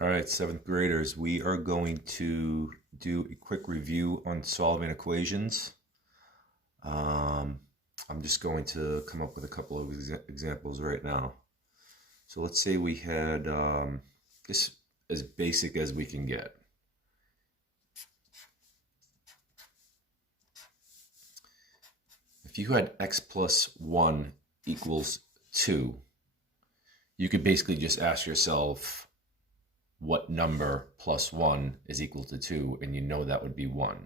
All right, seventh graders, we are going to do a quick review on solving equations. Um, I'm just going to come up with a couple of examples right now. So let's say we had this as basic as we can get. If you had x plus 1 equals 2, you could basically just ask yourself what number plus 1 is equal to 2, and you know that would be 1.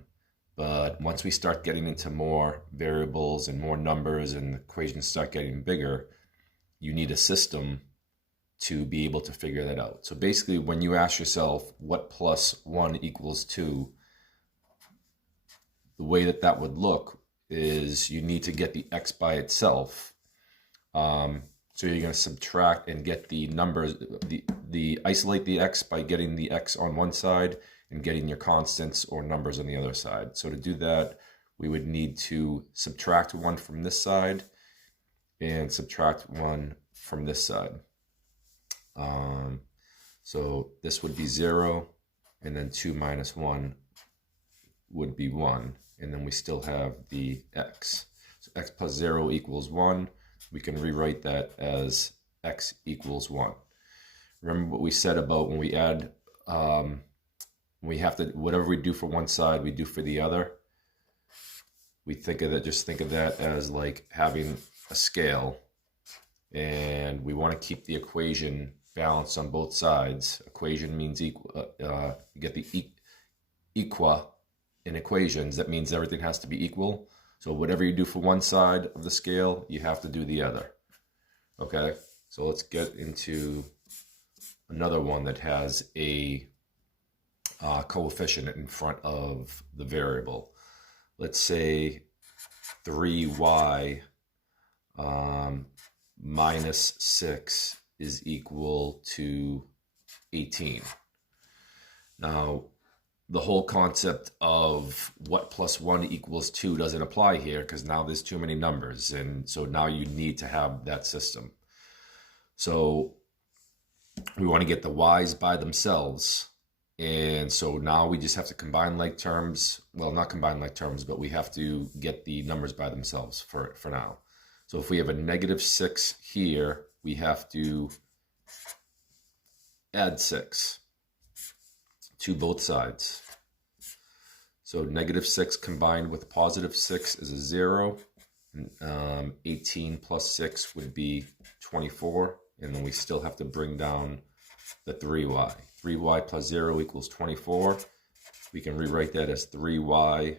But once we start getting into more variables and more numbers and the equations start getting bigger, you need a system to be able to figure that out. So basically, when you ask yourself what plus 1 equals 2, the way that that would look is you need to get the x by itself. So you're going to subtract and get the numbers, isolate the x by getting the x on one side and getting your constants or numbers on the other side. So to do that, we would need to subtract 1 from this side and subtract 1 from this side. So this would be 0, and then 2 minus 1 would be 1, and then we still have the x. So x plus 0 equals 1. We can rewrite that as x equals 1. Remember what we said about when we add, we have to, whatever we do for one side, we do for the other. We think of that, just think of that as like having a scale, and we want to keep the equation balanced on both sides. Equation means equal, you get the equa in equations. That means everything has to be equal. So whatever you do for one side of the scale, you have to do the other. Okay, so let's get into another one that has a coefficient in front of the variable. Let's say 3y minus 6 is equal to 18. Now, the whole concept of what plus 1 equals 2 doesn't apply here because now there's too many numbers, and so now you need to have that system. So we want to get the y's by themselves, and so now we just have to combine like terms. Well, not combine like terms, but we have to get the numbers by themselves for now. So if we have a negative 6 here, we have to add 6 to both sides. So negative 6 combined with positive 6 is a 0. 18 plus 6 would be 24. And then we still have to bring down the 3y. 3y plus 0 equals 24. We can rewrite that as 3y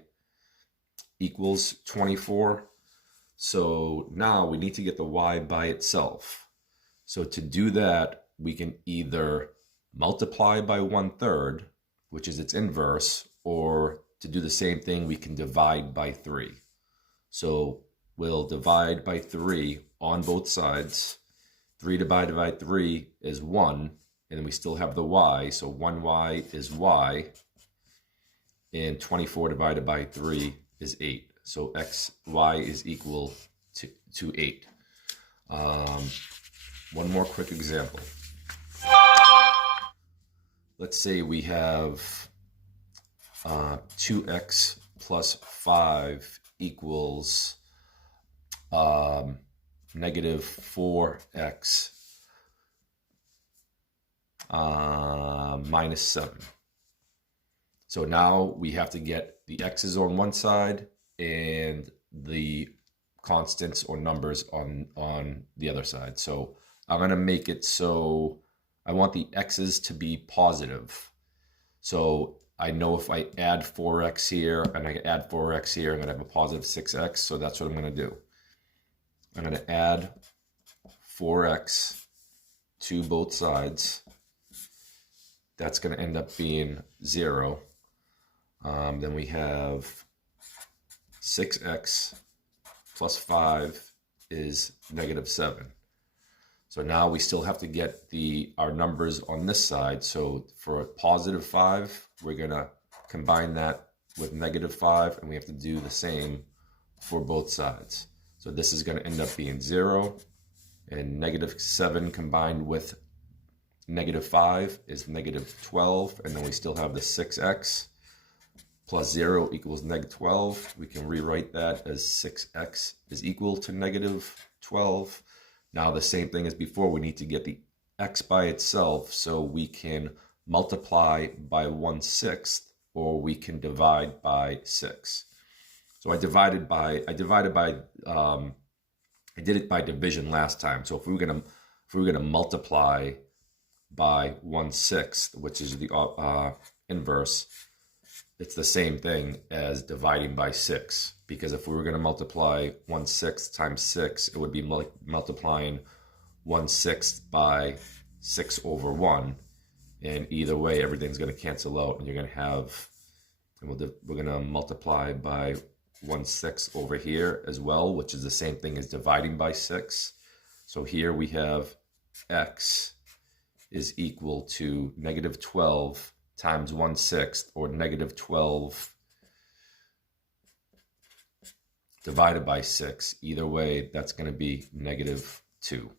equals 24. So now we need to get the y by itself. So to do that, we can either multiply by 1/3, which is its inverse, or to do the same thing, we can divide by 3. So we'll divide by 3 on both sides. 3 divided by 3 is 1, and then we still have the y, so 1y is y, and 24 divided by 3 is 8. So y is equal to 8. One more quick example. Let's say we have 2x plus 5 equals negative 4x minus 7. So now we have to get the x's on one side and the constants or numbers on the other side. So I'm going to make it so I want the x's to be positive. So I know if I add 4x here and I add 4x here, I'm going to have a positive 6x. So that's what I'm going to do. I'm going to add 4x to both sides. That's going to end up being 0. Then we have 6x plus 5 is negative 7. So now we still have to get our numbers on this side. So for a positive 5, we're going to combine that with negative 5, and we have to do the same for both sides. So this is going to end up being 0, and negative 7 combined with negative 5 is negative 12, and then we still have the 6x plus 0 equals negative 12. We can rewrite that as 6x is equal to negative 12. Now the same thing as before, we need to get the x by itself, so we can multiply by 1/6, or we can divide by 6. So I did it by division last time. So if we were gonna multiply by 1/6, which is the inverse, it's the same thing as dividing by 6. Because if we were gonna multiply 1/6 times 6, it would be multiplying 1/6 by 6 over 1. And either way, everything's gonna cancel out, and you're gonna have, and we're gonna multiply by 1/6 over here as well, which is the same thing as dividing by 6. So here we have x is equal to negative 12 times 1/6, or negative 12 divided by 6. Either way, that's going to be negative 2.